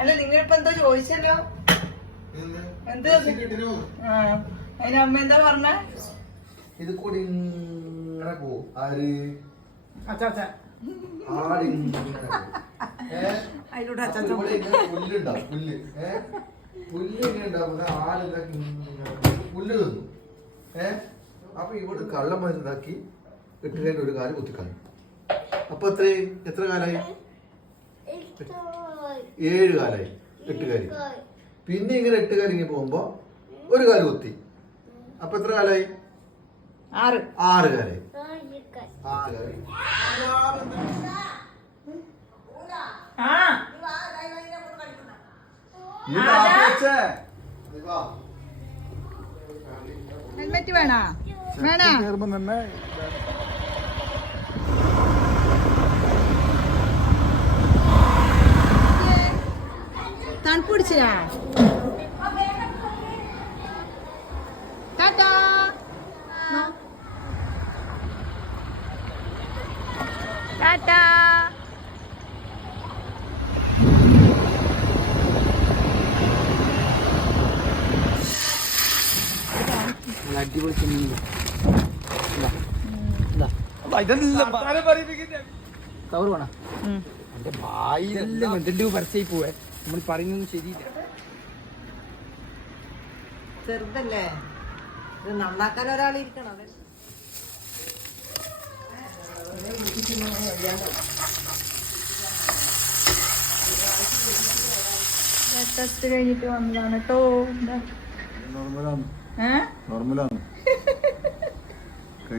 അല്ല നിങ്ങളിപ്പോ എന്തോ ചോദിച്ചല്ലോ. എന്താ അതിന് അമ്മ എന്താ പറഞ്ഞ? ഇത് കൂടി ഇങ്ങനെ പോവും. ആര് പുല്ലുണ്ടാവും. പുല്ല് ഇങ്ങനെ ഉണ്ടാവുന്ന ആളിതാക്കി പുല്ല് തിന്നു. അപ്പൊ ഇവിടെ കള്ളം ഇതാക്കി എട്ടുകാരുടെ ഒരു കാലം കുത്തിക്കളഞ്ഞു. അപ്പൊ എത്ര കാലായി? 7 കാലായി എട്ടുകാരി. പിന്നെ ഇങ്ങനെ എട്ടുകാരി ഇങ്ങനെ പോകുമ്പോ ഒരു കാല് കുത്തി. അപ്പൊ എത്ര കാലായി? 6 കാലായി. ഹെൽമെറ്റ് വേണോ? തണുപ്പ് പിടിച്ചാ ടാറ്റാ. ടാറ്റാ. അടിപൊളി കവർ വേണം. എന്റെ ഭായിലെല്ലാം എന്തിന്റെ പരസ്യമായി പോവേ. നമ്മൾ പറയുന്നൊന്നും ശരിയില്ല. ചെറുതല്ലേ, ഇത് നന്നാക്കാൻ ഒരാളിരിക്കണം. ടെസ്റ്റ് കഴിഞ്ഞിട്ട് വന്നതാണ് കേട്ടോ. നോർമലാണ്.